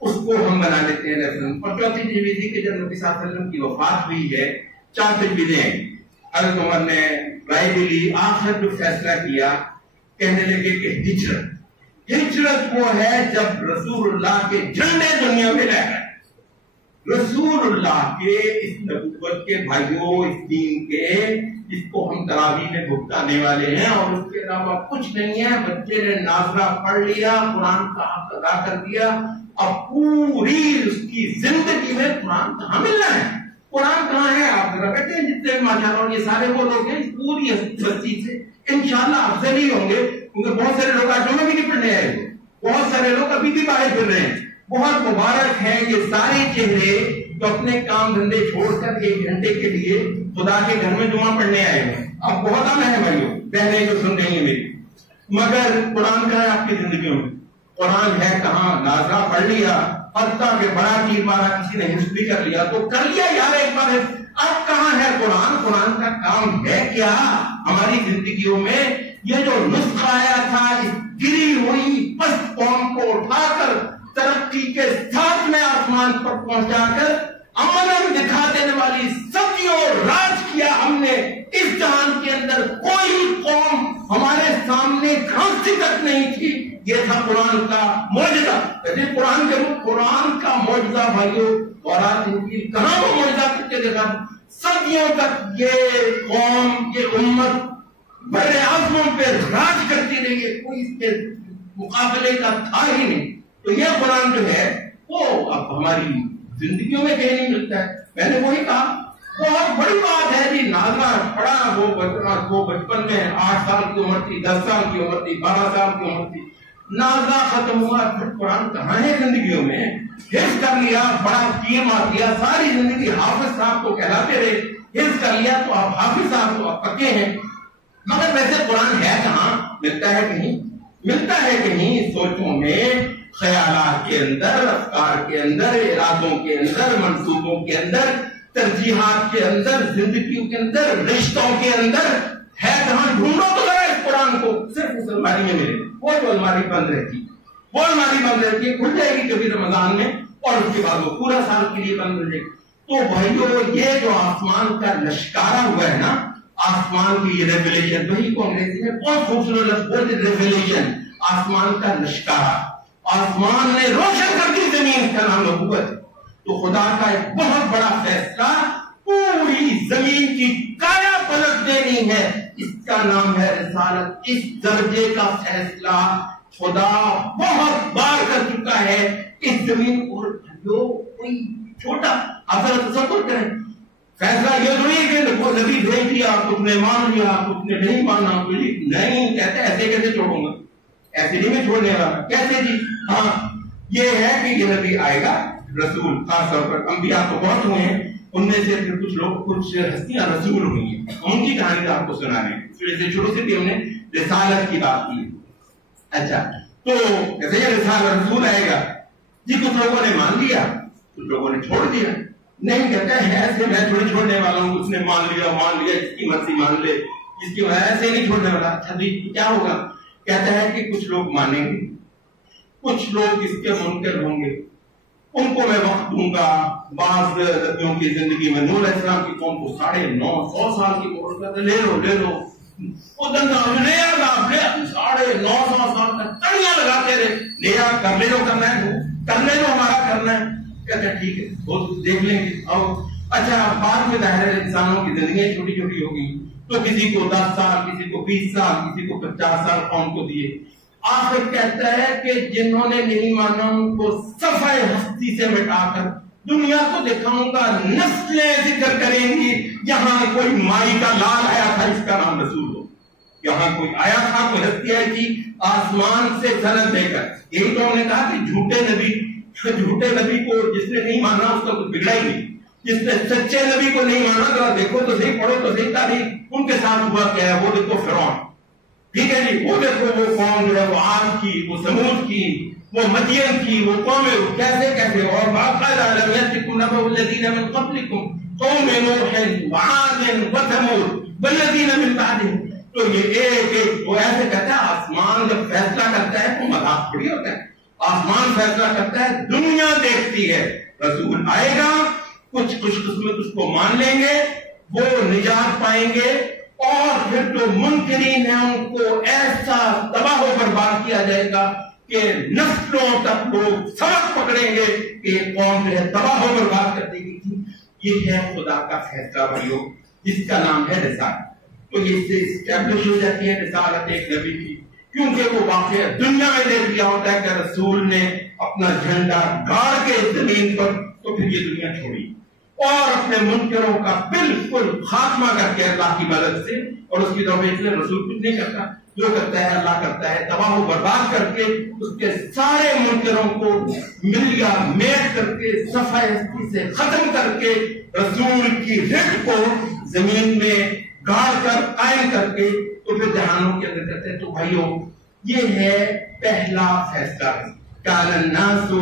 اس کو ہم بنا لیتے ہیں ریفرنس. اور چوتھی چیز یہ تھی کہ جب نبی صلی اللہ علیہ وسلم کی وفات ہوئی ہے 4 چیزیں حضرت عمر نے رائے بھی لی. آخر جو فیصلہ کیا کہنے لگے کہ ہجرت وہ ہے جب رسول اللہ کے جھنڈے دنیا میں رہ گئے. رسول اللہ کے اس نبوت کے بھائیوں اس دین کے اس کو ہم تراویح میں بھگتانے والے ہیں اور اس کے علاوہ کچھ نہیں ہے. بچے نے ناظرہ پڑھ لیا, قرآن کا حق ادا کر دیا, اب پوری اس کی زندگی میں قرآن کہاں ملنا ہے, قرآن کہاں ہے. آپ ذرا بیٹھے ہیں جتنے ماشاءاللہ یہ سارے وہ لوگ ہیں پوری ہستی سے انشاءاللہ افضل ہی ہوں گے, کیونکہ بہت سارے لوگ آج میں بھی نہیں پڑھنے آئے, بہت سارے لوگ ابھی بھی باہر پھر رہے ہیں. بہت مبارک ہیں یہ سارے چہرے جو اپنے کام دھندے چھوڑ کر 1 گھنٹے کے لیے خدا کے گھر میں جمعہ پڑھنے آئے ہیں. اب بہت عام ہے بھائیوں بہنیں جو سن رہی ہیں میری, مگر قرآن کہاں ہے آپ کی زندگیوں میں؟ قرآن ہے کہاں؟ ناظرہ پڑھ لیا, حتیٰ کہ بڑا کی بارہ کسی نے حفظ بھی کر لیا تو کر لیا یار ایک بار. اب کہاں ہے قرآن؟ قرآن کا کام ہے کیا ہماری زندگیوں میں؟ یہ جو نسخہ آیا تھا اس گری ہوئی پست قوم کو اٹھا کر ترقی کے ساتھ میں آسمان پر پہنچا کر امن دکھا دینے والی صدیوں راج کیا ہم نے اس جہان کے اندر. کوئی قوم ہمارے سامنے گھانسی تک نہیں تھی. یہ تھا قرآن کا معجزہ. قرآن کا معجزہ بھائیوں تورات انجیل کہاں وہ معجزہ کر کے دیکھا. صدیوں تک یہ قوم یہ امت بڑے اعظموں پہ راج کرتی رہی ہے, کوئی اس کے مقابلے کا تھا ہی نہیں. تو یہ قرآن جو ہے وہ اب ہماری زندگیوں میں کہیں نہیں ملتا ہے. میں نے وہی کہا بہت بڑی بات ہے جی. ناظرہ پڑھا وہ بچپن میں 8 سال کی عمر تھی, 10 سال کی عمر تھی, 12 سال کی عمر تھی. ناظرہ ختم ہوا, پھر قرآن کہاں ہے زندگیوں میں؟ حفظ کر لیا, بڑا کیے مار دیا, ساری زندگی حافظ صاحب کو کہلاتے رہے. حفظ کر لیا تو آپ حافظ صاحب تو آپ پکے ہیں, مگر ویسے قرآن ہے کہاں؟ ملتا ہے کہیں؟ ملتا ہے کہیں سوچوں میں, خیالات کے اندر, افکار کے اندر, ارادوں کے اندر, منصوبوں کے اندر, ترجیحات کے اندر, زندگیوں کے اندر, رشتوں کے اندر ہے کہاں؟ ڈھونڈو تو ذرا اس قرآن کو. صرف اس الماری میں ملے, وہ جو الماری بند رہتی, وہ الماری بند رہتی ہے, کھل جائے گی کبھی رمضان میں اور اس کے بعد وہ پورا سال کے لیے بند ہو جائے گی. تو بھائیو یہ جو آسمان کا لشکارہ ہوا ہے نا, آسمان کی یہ ریویلیشن, وہی کو انگریزی میں بہت خوبصورت لفظ بولتے ریویلیشن, آسمان کا لشکارہ. آسمان نے روشن کر دی زمین, کا نام نبوت. تو خدا کا ایک بہت بڑا فیصلہ پوری زمین کی کایا پلٹ دینی ہے, اس کا نام ہے رسالت. اس درجے کا فیصلہ خدا بہت بار کر چکا ہے اس زمین کو. جو کوئی چھوٹا آپ تصور کریں, فیصلہ یہ تھوڑی ہے کہ وہ نبی بھیج دیا, کچھ نے مان لیا, کچھ نے نہیں مانا. نہیں کہتے ایسے کیسے چھوڑوں گا, ایسے نہیں میں چھوڑنے والا. کیسے جی؟ ہاں یہ ہے کہ یہ نبی آئے گا, رسول خاص طور پر. انبیاء تو بہت ہوئے ہیں, ان میں سے پھر کچھ لوگ, کچھ ہستیاں رسول ہوئی ہیں, ان کی کہانی آپ کو سنا رہے ہیں. اس وجہ سے شروع سے بھی ہم نے رسالت کی بات کی. اچھا تو کیسے یہ رسالت رسول آئے گا جی, کچھ لوگوں نے مان لیا, کچھ لوگوں نے چھوڑ دیا. نہیں کہتا ہے ایسے میں تھوڑی چھوڑنے والا ہوں, کچھ نے مان لیا, جس کی مرضی مان لے, جس کی ایسے نہیں چھوڑنے والا. اچھا کیا ہوگا؟ کہتا ہے کہ کچھ لوگ مانیں گے, کچھ لوگ اس کے منکر ہوں گے, ان کو میں وقت دوں گا. بعض نبیوں کی زندگی میں نوح علیہ السلام کی قوم کو 950 سال کی مہلت لے لو. ادھر 950 سال تک تڑیاں لگاتے رہے, لیا کر لے لو, کرنا ہے کر لے لو, ہمارا کرنا ہے. کہتے ہیں ٹھیک ہے وہ دیکھ لیں گے. اچھا بعد میں ظاہر ہے انسانوں کی زندگیاں چھوٹی چھوٹی ہو گئی, تو کسی کو 10 سال, کسی کو 20 سال, کسی کو 50 سال قوم کو دیے. آخر کہتا ہے کہ جنہوں نے نہیں مانا ان کو صفحہ ہستی سے مٹا کر دنیا کو دکھاؤں گا, نسلیں ذکر کریں گی یہاں کوئی مائی کا لال آیا تھا, اس کا نام رسول ہو. یہاں کوئی آیا تھا, کوئی ہستی آئی تھی آسمان سے جنت دے کر. یہی تو ہم نے کہا کہ جھوٹے نبی کو جس نے نہیں مانا اس کا کچھ بگڑا ہی نہیں. جس نے سچے نبی کو نہیں مانا, ذرا دیکھو تو صحیح, پڑھو تو صحیح تاریخ, ان کے ساتھ ہوا کیا ہے. وہ دیکھو فرعون, ٹھیک ہے جی, وہ دیکھو وہ قوم جو ہے وہ عاد کی, وہ سمود کی, وہ مدین کی, وہ قومیں کیسے. اور باقاعدہ لم یأتکم نبأ الذین من قبلکم قوم نوح وعاد وثمود والذین من بعدہم. تو یہ ایک وہ ایسے کہتا ہے, آسمان جب فیصلہ کرتا ہے تو مذاق تھوڑی ہوتا ہے. آسمان فیصلہ کرتا ہے، دنیا دیکھتی ہے، رسول آئے گا، کچھ خوش قسمت اس کو مان لیں گے، وہ نجات پائیں گے، اور پھر جو منکرین ہیں ان کو ایسا تباہ و برباد کیا جائے گا کہ نسلوں تک لوگ سبق پکڑیں گے کہ قوم جو ہے تباہ و برباد کر دے گی تھی۔ یہ ہے خدا کا فیصلہ بھائیو، جس کا نام ہے رسالت۔ تو یہ سے اسٹیبلش ہو جاتی ہے رسالت ایک نبی کی، کیونکہ وہ واقعہ دنیا میں دیکھ لیا ہوتا ہے کہ رسول نے اپنا جھنڈا گاڑ کے زمین پر، تو پھر یہ دنیا چھوڑی اور اپنے منکروں کا بالکل خاتمہ کر کے اللہ کی مدد سے، اور اس کی توفیق سے رسول کچھ نہیں کرتا، جو کرتا ہے اللہ کرتا ہے، تباہ و برباد کر کے اس کے سارے منکروں کو ملیا میٹ کر کے صفحہ سے ختم کر کے رسول کی رٹ کو زمین میں گاڑ کر قائم کر کے تو پھر جہانوں کے اندر کرتے ہیں۔ تو بھائیو یہ ہے پہلا فیصلہ، کان الناس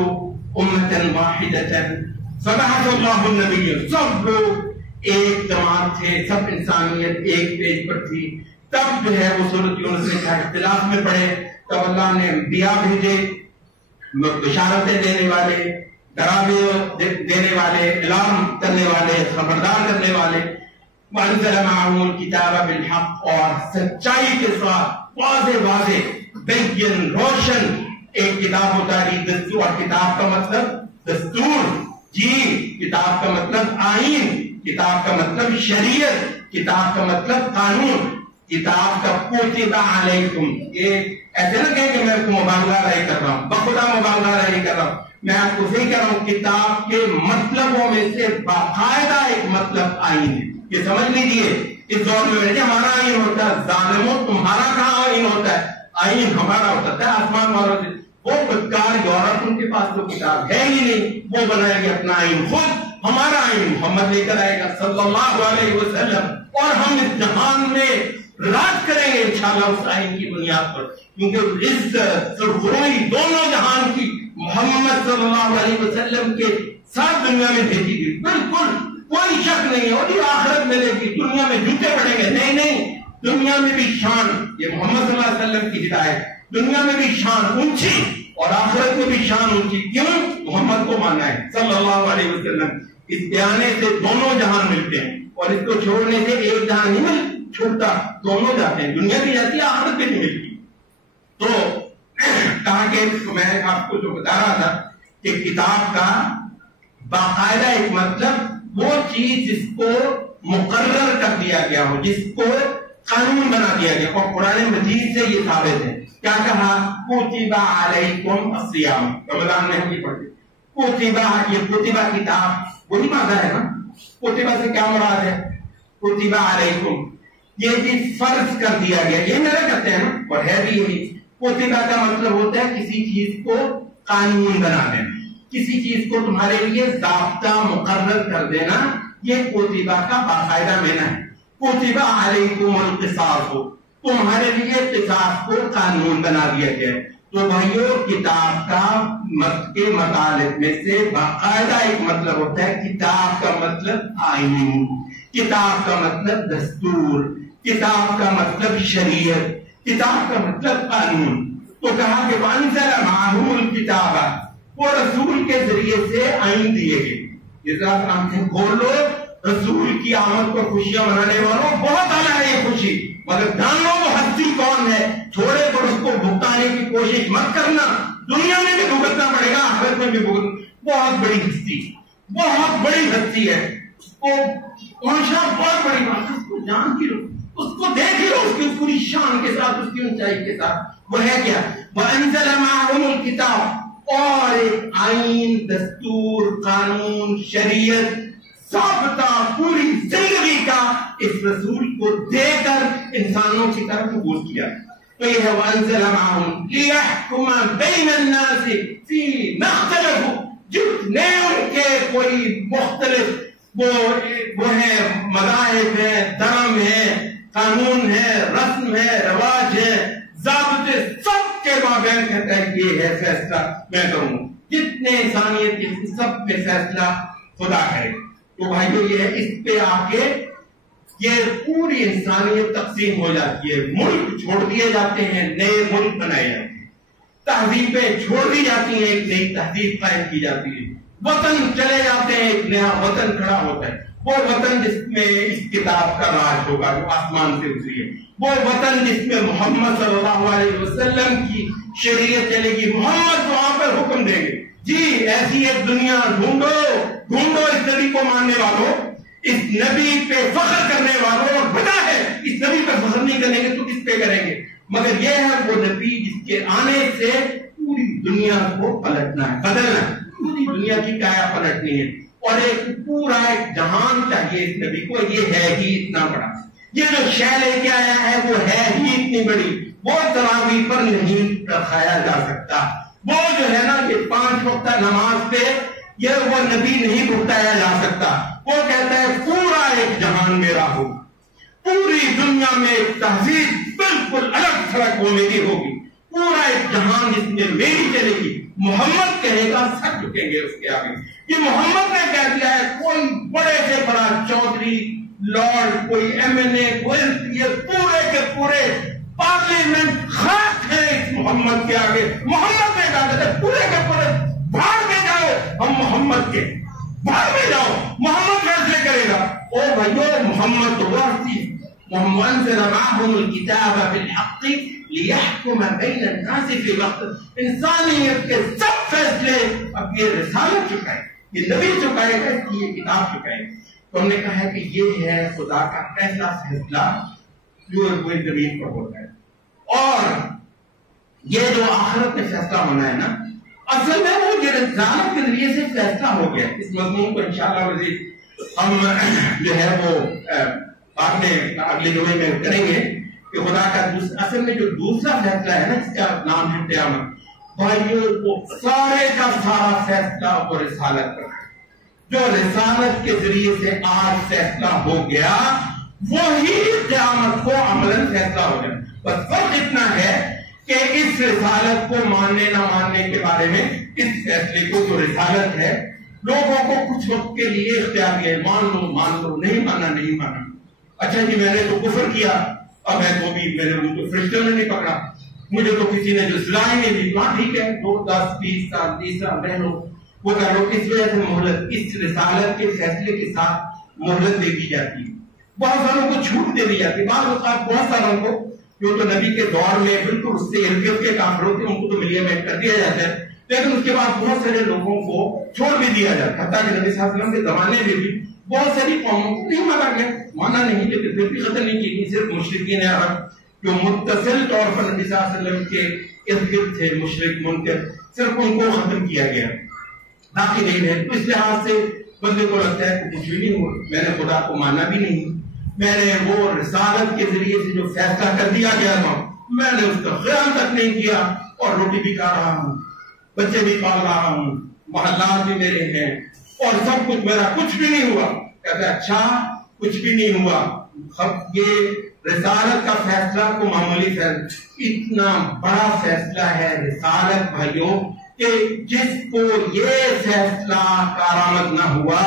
امۃ واحدۃ فبعث اللہ النبی، سب لوگ ایک جماعت تھے، سب انسانیت ایک پیج پر تھی۔ تب جو ہے وہ سورۃ یونس میں اختلاف میں پڑے، تب اللہ نے انبیاء بھیجے، بشارتیں دینے والے، ڈراوے دینے والے، اعلان کرنے والے، خبردار کرنے والے، وَأَنزَلَ مَعَهُمُ الْكِتَابَ بِالْحَقِّ، اور سچائی کے ساتھ واضح بین روشن ایک کتاب اتاری، دستور، اور کتاب کا مطلب دستور، جی کتاب کا مطلب آئین، کتاب کا مطلب شریعت، کتاب کا مطلب قانون، کتاب کا کتب علیکم۔ یہ ایسے نہ کہیں کہ میں کو مبالغہ نہیں کر رہا ہوں، بخدا مبالغہ نہیں کر رہا ہوں، میں آپ کو صحیح کہہ رہا ہوں، کتاب کے مطلبوں میں سے باقاعدہ ایک مطلب آئین ہے۔ یہ سمجھ لیجئے اس دور میں ہمارا آئین ہوتا ہے، ظالموں تمہارا کہاں آئین ہوتا ہے؟ آئین ہمارا ہوتا ہے آسمان والوں سے۔ وہ بدکار یورپ ان کے پاس تو کتاب ہے ہی نہیں، وہ بنائیں گے اپنا آئین خود۔ ہمارا آئین محمد لے کر آئے گا صلی اللہ علیہ وسلم، اور ہم اس جہان میں راج کریں گے انشاءاللہ اس آئین کی بنیاد پر، کیونکہ عزت سرخروئی دونوں جہان کی محمد صلی اللہ علیہ وسلم کے ساتھ دنیا میں بھیجی گئی، بالکل کوئی شک نہیں ہے۔ اور یہ آخرت ملے گی، دنیا میں جوتے پڑیں گے، نہیں نہیں، دنیا میں بھی شان، یہ محمد صلی اللہ علیہ وسلم کی ہدایت، دنیا میں بھی شان اونچی اور آخرت میں بھی شان اونچی۔ کیوں؟ محمد کو مانا ہے صلی اللہ علیہ وسلم۔ اس بیانے سے دونوں جہان ملتے ہیں، اور اس کو چھوڑنے سے ایک جہان نہیں چھوڑتا، دونوں جاتے ہیں، دنیا بھی جاتی ہے، آخرت بھی نہیں ملتی۔ تو کہا کہ میں آپ کو جو بتا رہا تھا کہ کتاب کا باقاعدہ ایک مطلب وہ چیز جس کو مقرر کر دیا گیا ہو، جس کو قانون بنا دیا گیا، اور قرآن مجید سے یہ ثابت ہے۔ کیا کہا؟ کتب علیکم الصیام، رمضان میں ہم یہ پڑھتے کتبہ، یہ کتبہ کتاب وہی مادہ ہے نا، کتبہ سے کیا مراد ہے؟ کتب علیکم، یہ چیز فرض کر دیا گیا، یہ میرا کہتے ہیں نا، اور ہے بھی یہی۔ کتبہ کا مطلب ہوتا ہے کسی چیز کو قانون بنا دینا، کسی چیز کو تمہارے لیے ضابطہ مقرر کر دینا، یہ کتبہ کا باقاعدہ معنی ہے۔ کتب علیکم القصاص، تمہارے لیے قصاص کو قانون بنا دیا گیا ہے۔ تو بھائیو کتاب کا کے مطالب میں سے باقاعدہ ایک مطلب ہوتا ہے، کتاب کا مطلب آئین، کتاب کا مطلب دستور، کتاب کا مطلب شریعت، کتاب کا مطلب قانون۔ تو کہا کہ وَأَنزَلَ مَعَهُمُ الْكِتَابَ، وہ رسول کے ذریعے سے آئین دیے گئے۔ جس طرح ہم کھول لو، رسول کی آمد پر خوشیاں منانے والوں بہت اعلیٰ ہے یہ خوشی، مگر جان لو وہ ہستی کون ہے، چھوڑے پر اس کو بھگتانے کی کوشش مت کرنا، دنیا میں بھی بھگتنا پڑے گا، آخرت میں بھی بھگتنا۔ بہت بڑی ہستی، بہت بڑی ہستی ہے، اس کو ماشاء بہت بڑی بات، اس کو جان کی لو، اس کو دیکھ لو، اس کی پوری شان کے ساتھ، اس کی اونچائی کے ساتھ۔ وہ ہے کیا؟ وَأَنزَلَ مَعَهُمُ الْكِتَابَ، اور ایک آئین، دستور، قانون، شریعت، ضابطہ پوری زندگی کا اس رسول کو دے کر انسانوں کی طرف قبول کیا۔ تو یہ ہے وَأَنزَلَ مَعَهُمْ لِيَحْكُمَ بَيْنَ النَّاسِ فِيمَا اخْتَلَفُوا، جتنے ان کے کوئی مختلف وہ ہیں، مذاہب ہیں، دھرم ہے، قانون ہے، رسم ہے، رواج ہے، ضابطے، سب کے مابین کہتا ہے یہ ہے فیصلہ میں کروں، جتنے انسانیت کے سب پہ فیصلہ خدا کرے۔ تو بھائیو یہ ہے، اس پہ آ کے یہ پوری انسانیت تقسیم ہو جاتی ہے، ملک چھوڑ دیے جاتے ہیں، نئے ملک بنائے جاتے ہیں۔ تہذیبیں چھوڑ دی جاتی ہیں، ایک نئی تہذیب قائم کی جاتی ہے، وطن چلے جاتے ہیں، ایک نیا وطن کھڑا ہوتا ہے، وہ وطن جس میں اس کتاب کا راج ہوگا جو آسمان سے اتری ہے، وہ وطن جس میں محمد صلی اللہ علیہ وسلم کی شریعت چلے گی، محمد وہاں پر حکم دیں گے، جی ایسی ایک دنیا ڈھونڈو، ڈھونڈو اس نبی کو ماننے والوں، اس نبی پہ فخر کرنے والوں، اور پتہ ہے اس نبی پہ فخر نہیں کریں گے تو کس پہ کریں گے، مگر یہ ہے وہ نبی جس کے آنے سے پوری دنیا کو پلٹنا ہے، بدلنا ہے، پوری دنیا کی کایا پلٹنی ہے، اور ایک پورا ایک جہان چاہیے اس نبی کو، یہ ہے ہی اتنا بڑا، یہ جو شے لے کے آیا ہے وہ ہے ہی اتنی بڑی، وہ تراویح پر نہیں رکھایا جا سکتا، وہ جو ہے نا یہ 5 وقتہ نماز پہ یہ وہ نبی نہیں بتایا جا سکتا، وہ کہتا ہے پورا ایک جہان میرا ہو، پوری دنیا میں ایک تہذیب بالکل الگ تھلگ وہ میری ہوگی، پورا ایک جہان جس میں میری چلے گی، محمد کہے گا سب جھکیں گے اس کے آگے، یہ محمد نے کہہ دیا ہے، کوئی بڑے سے بڑا چودھری، لارڈ، کوئی MLA، کوئی یہ پورے کے پورے پارلیمنٹ خاک ہے اس محمد کے آگے، محمد نے کہا تھا پورے کے پورے بھاڑ میں جاؤ، ہم محمد کے بھاڑ میں جاؤ، محمد فیصلے کرے گا، او بھائیو محمد تو واسطی وَأَنزَلَ مَعَهُمُ الْكِتَابَ بِالْحَقِّ لِيَحْكُمَ بَيْنَ النَّاسِ فِي الْوَقْتِ، انسانیت کے سب فیصلے اب یہ رسالت چکائے، یہ نبی چکائے گا، اس کی یہ کتاب چکائے گا، تو ہم نے کہا ہے کہ یہ ہے خدا کا پہلا فیصلہ جو کوئی زمین پر ہوتا ہے، اور یہ جو آخرت میں فیصلہ ہونا ہے نا، اصل میں وہ یہ رسالت کے ذریعے سے فیصلہ ہو گیا، اس مضمون کو انشاءاللہ مزید ہم جو ہے وہ بعد میں اگلے جمعے میں کریں گے کہ خدا کا اصل میں جو دوسرا فیصلہ ہے نا جس کا نام ہے قیامت، بھائیو وہ سارے کا سارا فیصلہ وہ رسالت پر ہے، جو رسالت کے ذریعے سے آج فیصلہ ہو گیا وہی قیامت کو عملاً فیصلہ ہو جائے، بس فرق اتنا ہے کہ اس رسالت کو ماننے نہ ماننے کے بارے میں اس فیصلے کو جو رسالت ہے لوگوں کو کچھ وقت کے لیے اختیار ہے، مان لو، نہیں مانا نہیں مانا، اچھا جی میں نے تو کفر کیا، اب ہے تو بھی میرے منہ تو فرشتوں نے نہیں پکڑا، مجھے تو کسی نے جو سلائی نہیں دی، ہاں ٹھیک ہے 2 10 20 سال 30 سال رہ لو، وہ کہہ لو، اس وجہ سے مہلت اس رسالت کے فیصلے کے ساتھ مہلت دے دی جاتی ہے، بہت ساروں کو چھوٹ دے دی جاتی ہے، بعض اوقات بہت ساروں کو جو تو نبی کے دور میں بالکل اس سے ارد گرد کے کافر ہوتے ہیں ان کو تو ملیمنٹ کر دیا جاتا ہے، لیکن اس کے بعد بہت سارے لوگوں کو چھوڑ بھی دیا جاتا ہے، حتیٰ کہ نبی صلی اللہ علیہ وسلم کے زمانے میں بھی بہت ساری قوموں کو نہیں مانا گیا، مانا نہیں لیکن پھر بھی قتل نہیں کی، صرف مشرکین عرب جو متصل طور پر نبی صلی اللہ علیہ وسلم کے ارد گرد تھے، مشرک منکر، صرف ان کو ختم کیا گیا، باقی نہیں ہے، تو اس لحاظ سے بندے کو لگتا ہے کہ کچھ بھی نہیں ہوا، میں نے خدا کو مانا بھی نہیں، میں نے وہ رسالت کے ذریعے سے جو فیصلہ کر دیا گیا تھا میں نے اس کا خیال تک نہیں کیا، اور روٹی بھی کھا رہا ہوں، بچے بھی پال رہا ہوں، محلات بھی میرے ہیں، اور سب کچھ میرا، کچھ بھی نہیں ہوا، کہتا ہے اچھا کچھ بھی نہیں ہوا، یہ رسالت کا فیصلہ کو معمولی فیصلہ، اتنا بڑا فیصلہ ہے رسالت بھائیوں کہ جس کو یہ فیصلہ کارآمد نہ ہوا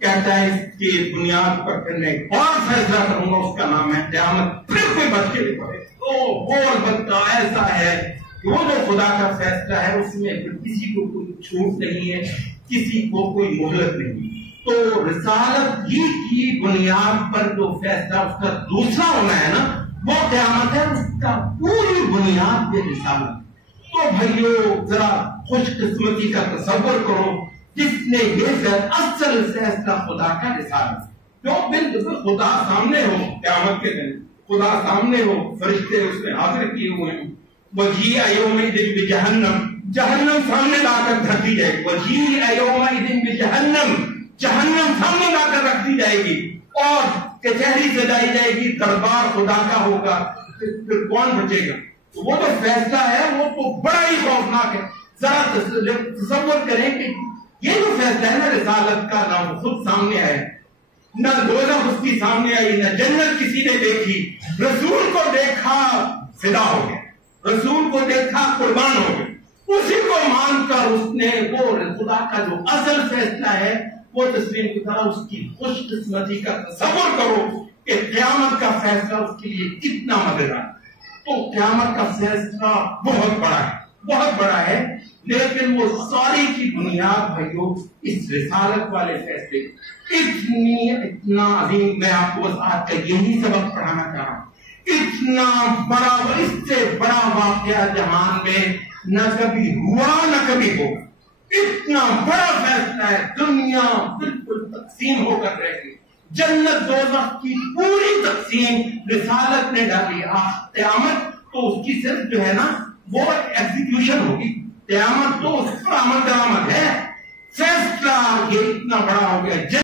کہتا ہے اس کی بنیاد پر پھر میں ایک اور فیصلہ کروں گا، اس کا نام ہے قیامت، پھر کوئی بچ کے نہیں پڑے، تو وہ البتہ ایسا ہے کہ وہ جو خدا کا فیصلہ ہے اس میں کسی کو کوئی چھوٹ نہیں ہے، کسی کو کوئی مہلت نہیں، تو رسالت ہی کی بنیاد پر جو فیصلہ اس کا دوسرا ہونا ہے نا وہ قیامت ہے، اس کا پوری بنیاد یہ رسالت، تو بھائیو ذرا خوش قسمتی کا تصور کرو جس نے یہ اصل فیصلہ خدا کا رسالت، جو بالکل خدا سامنے ہو قیامت کے دن، خدا سامنے ہو، فرشتے اس میں حاضر کیے ہوئے ہیں، وَجِيءَ يَوْمَئِذٍ بِجَهَنَّمَ، جہنم سامنے لا کر رکھ دی جائے گی، وَجِيءَ يَوْمَئِذٍ بِجَهَنَّمَ، جہنم سامنے لا کر رکھ دی جائے گی، اور کچہری سجائی جائے گی، دربار خدا کا ہوگا، پھر کون بچے گا؟ تو وہ جو فیصلہ ہے وہ تو بڑا ہی خوفناک ہے، ذرا تصور کریں کہ یہ جو فیصلہ ہے نا رسالت کا، نہ خود سامنے آئے، نہ دوزخ اس کی سامنے آئی، نہ جنت کسی نے دیکھی، رسول کو دیکھا فدا ہو گیا، رسول کو دیکھا قربان ہو گیا، اسی کو مان کر اس نے وہ خدا کا جو اصل فیصلہ ہے وہ تسلیم کی طرح، اس کی خوش قسمتی کا تصور کرو کہ قیامت کا فیصلہ اس کے لیے کتنا مددگار، تو قیامت کا فیصلہ بہت بڑا ہے، بہت بڑا ہے، لیکن وہ ساری کی بنیاد بھائیو اس رسالت والے فیصلے اتنا عظیم. میں آپ کو آج کا یہی سبق پڑھانا چاہ رہا ہوں. اتنا بڑا، اس سے بڑا واقعہ جہان میں نہ کبھی ہوا نہ کبھی ہوگا. اتنا بڑا فیصلہ ہے. دنیا بالکل تقسیم ہو کر رہے گی. جنت دوزخ کی پوری تقسیم رسالت نے ڈالی. قیامت تو اس کی صرف جو ہے نا وہ ایگزیکیوشن ہوگی. قیامت تو اس پر عمل درآمد ہے. فیصلہ یہ اتنا بڑا ہو گیا.